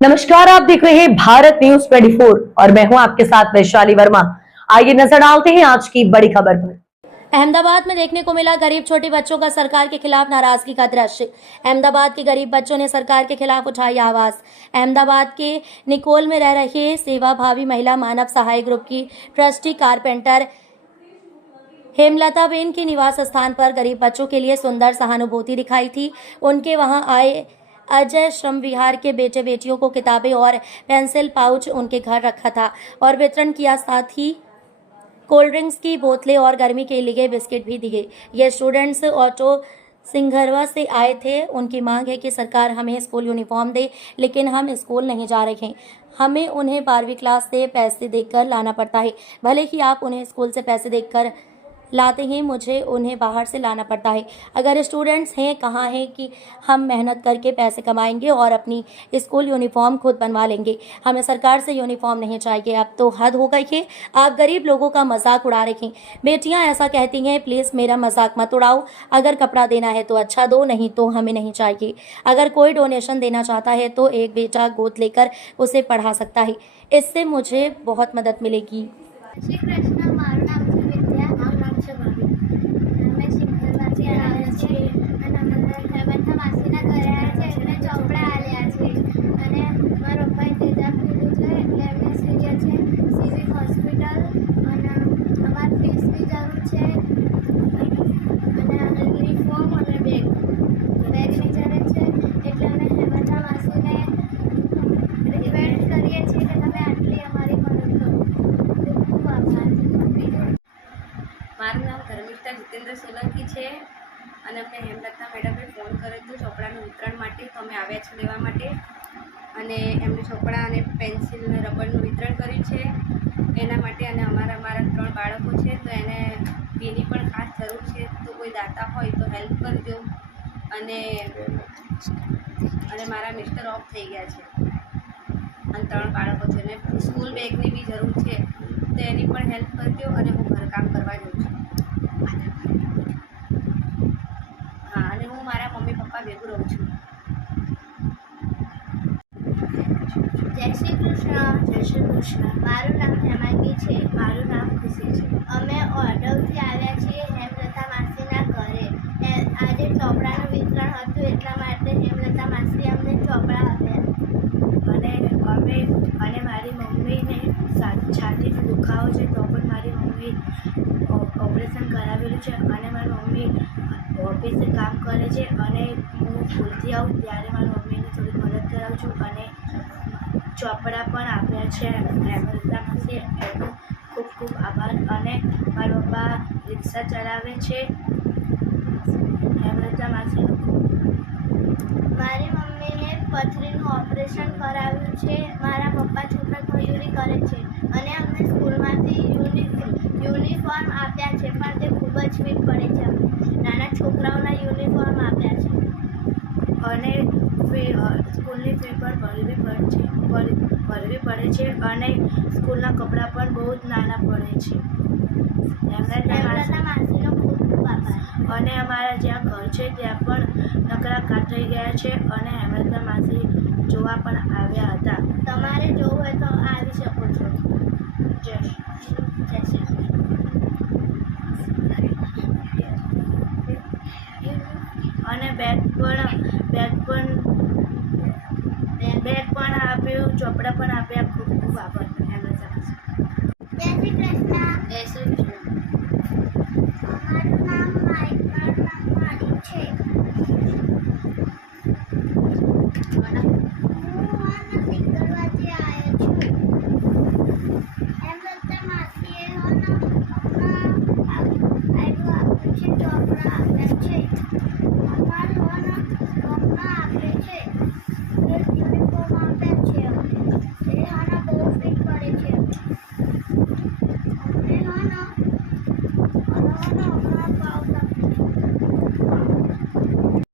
नमस्कार, आप देख रहे हैं भारत न्यूज 24 और मैं हूं आपके साथ वैशाली वर्मा। आइए नजर डालते हैं आज की बड़ी खबर पर। अहमदाबाद में देखने को मिला गरीब छोटे बच्चों का सरकार के खिलाफ नाराजगी का दृश्य। अहमदाबाद के गरीब बच्चों ने सरकार के खिलाफ उठाई आवाज। अहमदाबाद के निकोल में रह रहे सेवाभावी महिला मानव सहाय ग्रुप की ट्रस्टी कारपेंटर हेमलता बेन के निवास स्थान पर गरीब बच्चों के लिए सुंदर सहानुभूति दिखाई थी। उनके वहां आए अजय श्रम विहार के बेटे बेटियों को किताबें और पेंसिल पाउच उनके घर रखा था और वितरण किया। साथ ही कोल्ड ड्रिंक्स की बोतलें और गर्मी के लिए बिस्किट भी दिए। ये स्टूडेंट्स ऑटो सिंघरवा से आए थे। उनकी मांग है कि सरकार हमें स्कूल यूनिफॉर्म दे, लेकिन हम स्कूल नहीं जा रहे हैं। हमें उन्हें 12वीं क्लास से पैसे देकर लाना पड़ता है। भले ही आप उन्हें स्कूल से पैसे देकर लाते हैं, मुझे उन्हें बाहर से लाना पड़ता है। अगर स्टूडेंट्स हैं, कहाँ हैं कि हम मेहनत करके पैसे कमाएंगे और अपनी स्कूल यूनिफॉर्म खुद बनवा लेंगे। हमें सरकार से यूनिफॉर्म नहीं चाहिए। अब तो हद हो गई है। आप गरीब लोगों का मजाक उड़ा रहे हैं। बेटियां ऐसा कहती हैं, प्लीज़ मेरा मजाक मत उड़ाओ। अगर कपड़ा देना है तो अच्छा दो, नहीं तो हमें नहीं चाहिए। अगर कोई डोनेशन देना चाहता है तो एक बेटा गोद लेकर उसे पढ़ा सकता है। इससे मुझे बहुत मदद मिलेगी। શ્રી કૃષ્ણ મારું નામ છે વિદ્યા મારું નામ છે ભાભી અમે સિંગરમાંથી આવ્યા છીએ અને અમે હેમંતા માસીના ઘરે આવ્યા છે એમને ચોપડા આલ્યા છે અને મારા પપ્પાએ તેજાબ કીધું છે એટલે એમને સીવ્યા છે સિવિલ હોસ્પિટલ અને અમારી ફીસની જરૂર છે અને યુનિફોર્મ અને બેગની જરૂર છે એટલે અમે હેમંતા માસીને રિક્વેસ્ટ કરીએ છીએ કે તમે આટલી અમારી મદદ કરો. મારું નામ ધર્મિષ્ઠા જીતેન્દ્ર સોલંકી છે અને અમને હેમલતા મેડમે ફોન કર્યો હતો ચોપડાનું વિતરણ માટે, તો અમે આવ્યા છીએ લેવા માટે અને એમને ચોપડા અને પેન્સિલ અને રબરનું વિતરણ કર્યું છે એના માટે. અને મારા 3 બાળકો છે તો એને ફીની પણ ખાસ જરૂર છે, તો કોઈ દાતા હોય તો હેલ્પ કરજો. અને મારા મિસ્ટર ઓફ થઈ ગયા છે અને 3 બાળકો છે અને સ્કૂલ બેગની બી જરૂર છે, તો એની પણ હેલ્પ કરજો. અને હું ઘરકામ કરવા જાઉં છું. હા, અને હું મારા મમ્મી પપ્પા ભેગું રહું છું. જય શ્રી કૃષ્ણ. મારું નામ હેમાંગી છે. મારું નામ ખુશી છે. અમે ઓર્ડરથી આવ્યા છીએ હેમલતા માસીના ઘરે. આજે ચોપડાનું વિતરણ હતું એટલા માટે હેમલતા માસી અમને ચોપડા આપ્યા. અને મારી મમ્મીને છાતીનો દુખાવો છે, તો પણ મારી મમ્મી ઓપરેશન કરાવેલું છે અને મારી મમ્મી ઓફિસે કામ કરે છે અને હું સ્કૂલથી આવું ત્યારે મારી મમ્મીને થોડીક મદદ કરાવું છું અને ચોપડા પણ આપ્યા છે હેમલતામાંથી. એનો ખૂબ ખૂબ આભાર. અને મારા પપ્પા રિક્ષા ચલાવે છે. હેમલતામાંથી મારી મમ્મીને પથરીનું ઓપરેશન કરાવ્યું છે. મારા પપ્પા છૂટક મજૂરી કરે છે અને અમને સ્કૂલમાંથી યુનિફોર્મ આપ્યા છે, પણ તે ખૂબ જ ફીટ પડે છે. નાના છોકરાઓના યુનિફોર્મ આપ્યા છે અને સ્કૂલની ફી પણ ભરવી પડે છે અને સ્કૂલના કપડાં પણ બહુ જ નાના પડે છે. હેમલતા માસીનો ખૂબ ખૂબ આભાર. અને અમારા જ્યાં ઘર છે ત્યાં પણ નકરા કાઢી ગયા છે અને હેમલતા માસી જોવા પણ આવ્યા હતા. તમારે જોવું હોય તો આવી શકો છો. જય શ્રી જય શ્રી અને બેગ પણ આપ્યું, ચોપડા પણ આપ્યા. ખૂબ ખૂબ આભાર હેમલતા માસી. જય શ્રી કૃષ્ણ. જય શ્રી કૃષ્ણ. મારું નામ મારી છે. સિંગરવાથી આવ્યા છું. હેમલતા માસીએ આપ્યું છે ચોપડા આપ્યા છે. અમારું